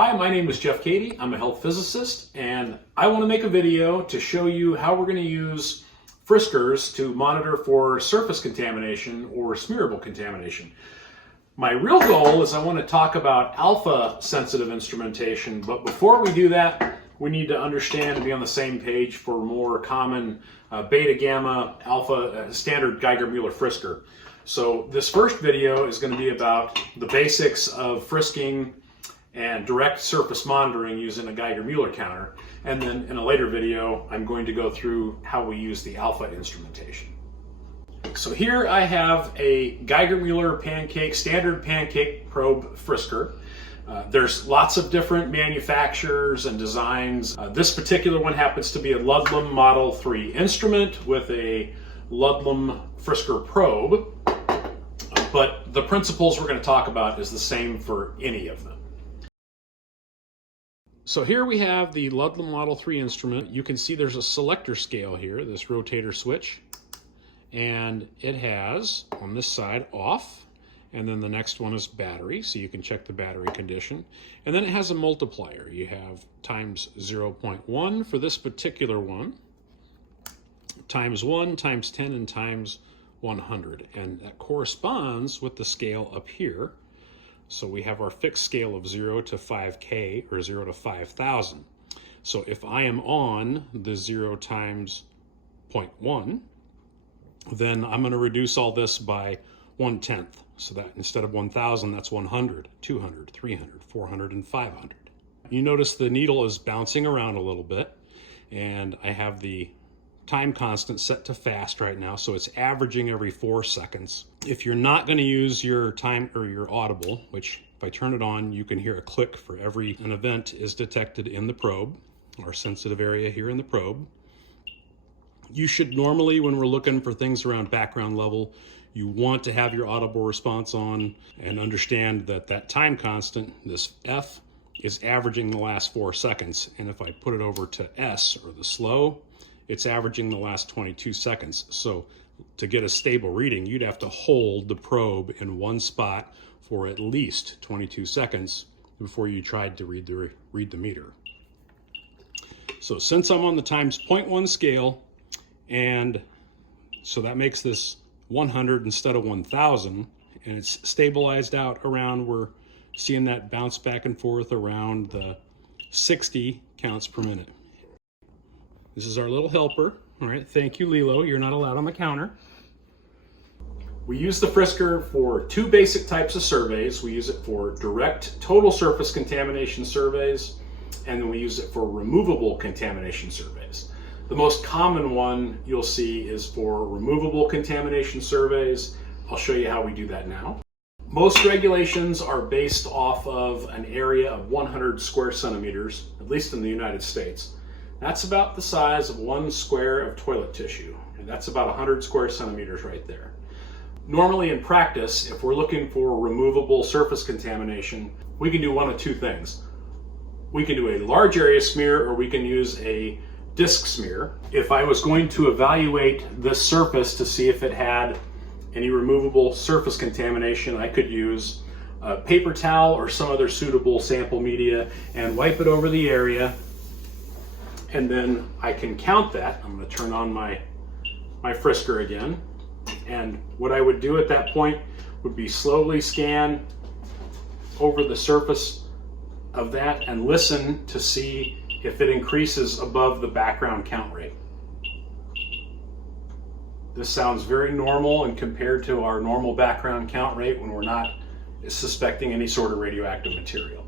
Hi, my name is Jeff Cady. I'm a health physicist, and I want to make a video to show you how we're going to use friskers to monitor for surface contamination or smearable contamination. My real goal is I want to talk about alpha sensitive instrumentation, but before we do that, we need to understand and be on the same page for more common beta, gamma, alpha standard geiger-muller frisker. So this first video is going to be about the basics of frisking and direct surface monitoring using a geiger-muller counter. And then in a later video, I'm going to go through how we use the alpha instrumentation. So here I have a geiger-muller pancake, standard pancake probe frisker. There's lots of different manufacturers and designs. This particular one happens to be a Ludlum Model 3 instrument with a Ludlum frisker probe. But the principles we're going to talk about is the same for any of them. So here we have the Ludlum Model 3 instrument. You can see there's a selector scale here, this rotator switch. And it has, on this side, off. And then the next one is battery, so you can check the battery condition. And then it has a multiplier. You have times 0.1 for this particular one, times 1, times 10, and times 100. And that corresponds with the scale up here. So we have our fixed scale of 0 to 5K or 0 to 5,000. So if I am on the 0 times 0.1, then I'm going to reduce all this by 1/10. So that instead of 1,000, that's 100, 200, 300, 400, and 500. You notice the needle is bouncing around a little bit, and I have the time constant set to fast right now, so it's averaging every 4 seconds. If you're not going to use your time or your audible, which if I turn it on, you can hear a click for every an event is detected in the probe, our sensitive area here in the probe. You should normally, when we're looking for things around background level, you want to have your audible response on and understand that that time constant, this F, is averaging the last 4 seconds. And if I put it over to S, or the slow, it's averaging the last 22 seconds. So to get a stable reading, you'd have to hold the probe in one spot for at least 22 seconds before you tried to read the meter. So since I'm on the times 0.1 scale, and so that makes this 100 instead of 1,000, and it's stabilized out around, we're seeing that bounce back and forth around the 60 counts per minute. This is our little helper. All right, thank you, Lilo. You're not allowed on the counter. We use the frisker for two basic types of surveys. We use it for direct total surface contamination surveys, and then we use it for removable contamination surveys. The most common one you'll see is for removable contamination surveys. I'll show you how we do that now. Most regulations are based off of an area of 100 square centimeters, at least in the United States. That's about the size of 1 square of toilet tissue, and that's about 100 square centimeters right there. Normally in practice, if we're looking for removable surface contamination, we can do one of two things. We can do a large area smear, or we can use a disc smear. If I was going to evaluate this surface to see if it had any removable surface contamination, I could use a paper towel or some other suitable sample media and wipe it over the area. And then I can count that. I'm going to turn on my frisker again. And what I would do at that point would be slowly scan over the surface of that and listen to see if it increases above the background count rate. This sounds very normal and compared to our normal background count rate when we're not suspecting any sort of radioactive material.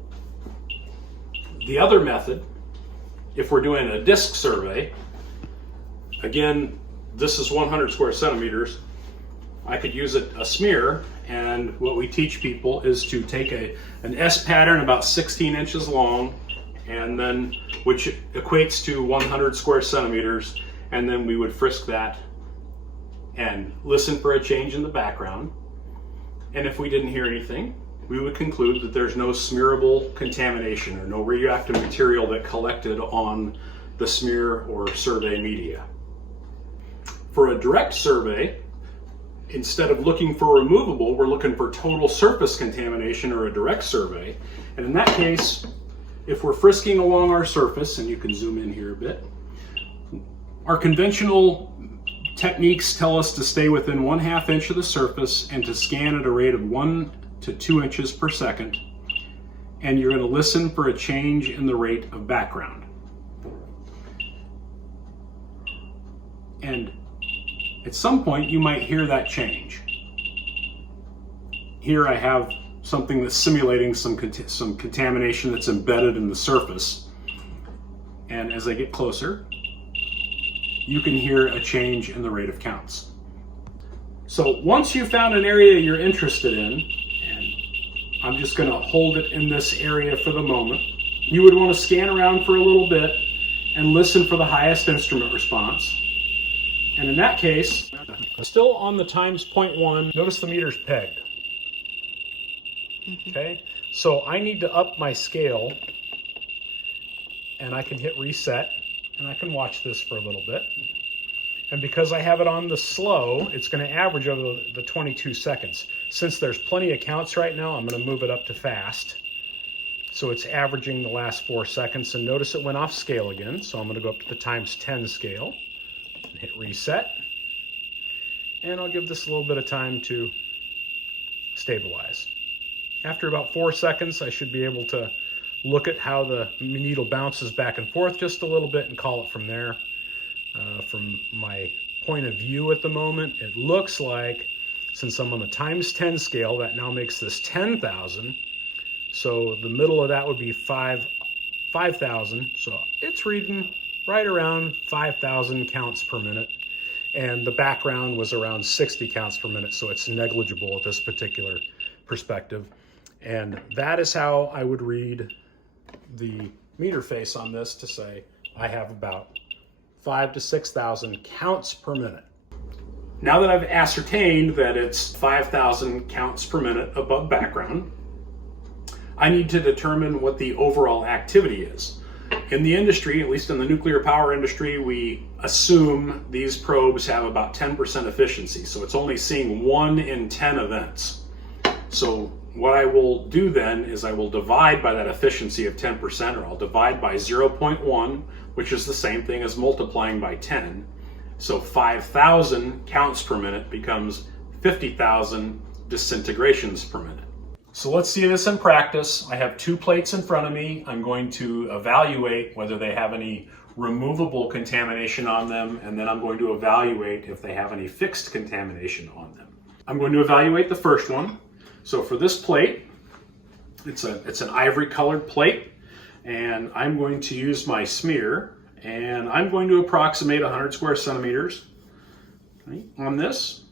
The other method, if we're doing a disc survey, again, this is 100 square centimeters. I could use a smear, and what we teach people is to take an S pattern about 16 inches long, and then which equates to 100 square centimeters, and then we would frisk that and listen for a change in the background. And if we didn't hear anything, we would conclude that there's no smearable contamination or no radioactive material that collected on the smear or survey media. For a direct survey, instead of looking for removable, we're looking for total surface contamination or a direct survey. And in that case, if we're frisking along our surface, and you can zoom in here a bit, our conventional techniques tell us to stay within 1/2 inch of the surface and to scan at a rate of 1 to 2 inches per second. And you're going to listen for a change in the rate of background. And at some point you might hear that change. Here I have something that's simulating some contamination that's embedded in the surface. And as I get closer, you can hear a change in the rate of counts. So once you've found an area you're interested in, and I'm just going to hold it in this area for the moment, you would want to scan around for a little bit and listen for the highest instrument response. And in that case, still on the times 0.1, notice the meter's pegged. Okay, so I need to up my scale, and I can hit reset, and I can watch this for a little bit. And because I have it on the slow, it's going to average over the 22 seconds. Since there's plenty of counts right now, I'm going to move it up to fast. So it's averaging the last 4 seconds, and notice it went off scale again. So I'm going to go up to the times 10 scale and hit reset. And I'll give this a little bit of time to stabilize. After about 4 seconds, I should be able to look at how the needle bounces back and forth just a little bit and call it from there. From my point of view at the moment, it looks like, since I'm on the times 10 scale, that now makes this 10,000. So the middle of that would be 5,000. So it's reading right around 5,000 counts per minute. And the background was around 60 counts per minute, so it's negligible at this particular perspective. And that is how I would read the meter face on this to say I have about 5,000 to 6,000 counts per minute. Now that I've ascertained that it's 5,000 counts per minute above background, I need to determine what the overall activity is. In the industry, at least in the nuclear power industry, we assume these probes have about 10% efficiency, so it's only seeing 1 in 10 events. So what I will do then is I will divide by that efficiency of 10%, or I'll divide by 0.1, which is the same thing as multiplying by 10. So 5,000 counts per minute becomes 50,000 disintegrations per minute. So let's see this in practice. I have 2 plates in front of me. I'm going to evaluate whether they have any removable contamination on them, and then I'm going to evaluate if they have any fixed contamination on them. I'm going to evaluate the first one. So for this plate, it's an ivory colored plate, and I'm going to use my smear, and I'm going to approximate 100 square centimeters on this,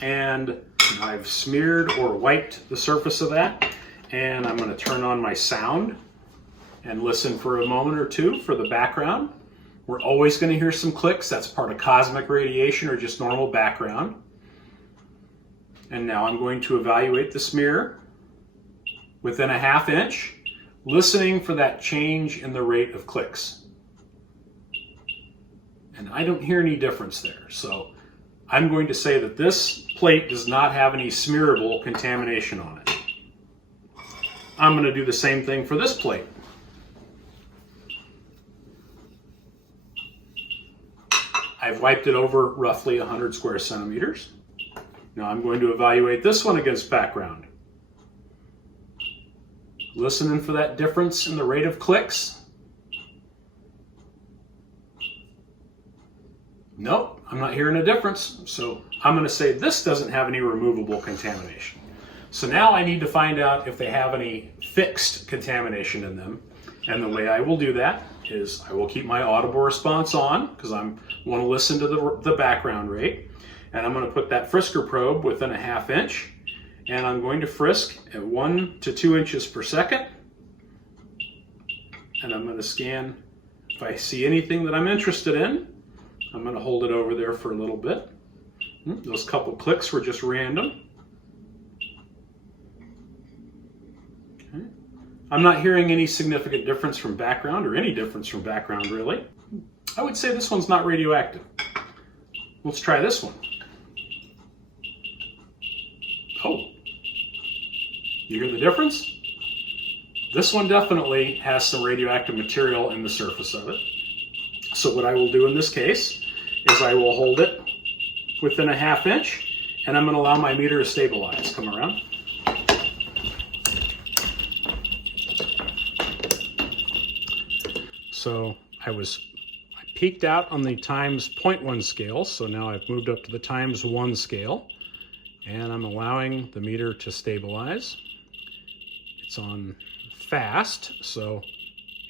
and I've smeared or wiped the surface of that, and I'm going to turn on my sound and listen for a moment or two for the background. We're always going to hear some clicks. That's part of cosmic radiation or just normal background. And now I'm going to evaluate the smear within a 1/2 inch, listening for that change in the rate of clicks. And I don't hear any difference there. So I'm going to say that this plate does not have any smearable contamination on it. I'm going to do the same thing for this plate. I've wiped it over roughly 100 square centimeters. Now I'm going to evaluate this one against background. Listening for that difference in the rate of clicks. Nope, I'm not hearing a difference. So I'm going to say this doesn't have any removable contamination. So now I need to find out if they have any fixed contamination in them. And the way I will do that is I will keep my audible response on because I want to listen to the background rate. And I'm going to put that frisker probe within a 1/2 inch. And I'm going to frisk at 1 to 2 inches per second. And I'm going to scan. If I see anything that I'm interested in, I'm going to hold it over there for a little bit. Those couple clicks were just random. Okay. I'm not hearing any significant difference from background, or any difference from background really. I would say this one's not radioactive. Let's try this one. Oh, you hear the difference? This one definitely has some radioactive material in the surface of it. So what I will do in this case is I will hold it within a 1/2 inch, and I'm going to allow my meter to stabilize. Come around. So I peaked out on the times 0.1 scale, so now I've moved up to the times 1 scale, and I'm allowing the meter to stabilize. It's on fast, so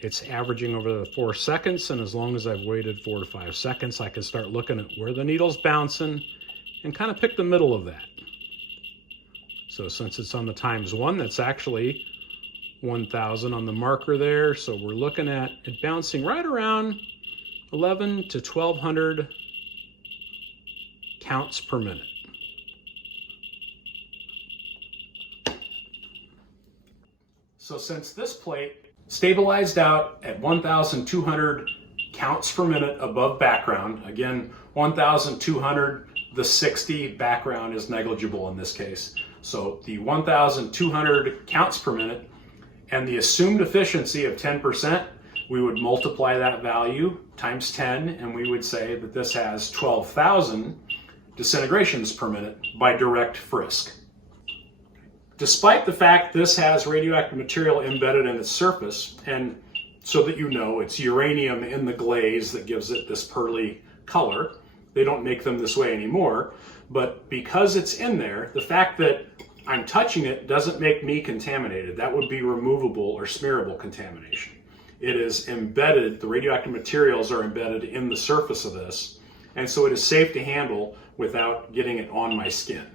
it's averaging over the 4 seconds, and as long as I've waited 4 to 5 seconds, I can start looking at where the needle's bouncing and kind of pick the middle of that. So since it's on the times 1, that's actually 1,000 on the marker there, so we're looking at it bouncing right around 11 to 1,200 counts per minute. So since this plate stabilized out at 1,200 counts per minute above background, again, 1,200, the 60 background is negligible in this case. So the 1,200 counts per minute and the assumed efficiency of 10%, we would multiply that value times 10, and we would say that this has 12,000 disintegrations per minute by direct frisk. Despite the fact this has radioactive material embedded in its surface, and so that you know it's uranium in the glaze that gives it this pearly color, they don't make them this way anymore, but because it's in there, the fact that I'm touching it doesn't make me contaminated. That would be removable or smearable contamination. It is embedded, the radioactive materials are embedded in the surface of this, and so it is safe to handle without getting it on my skin.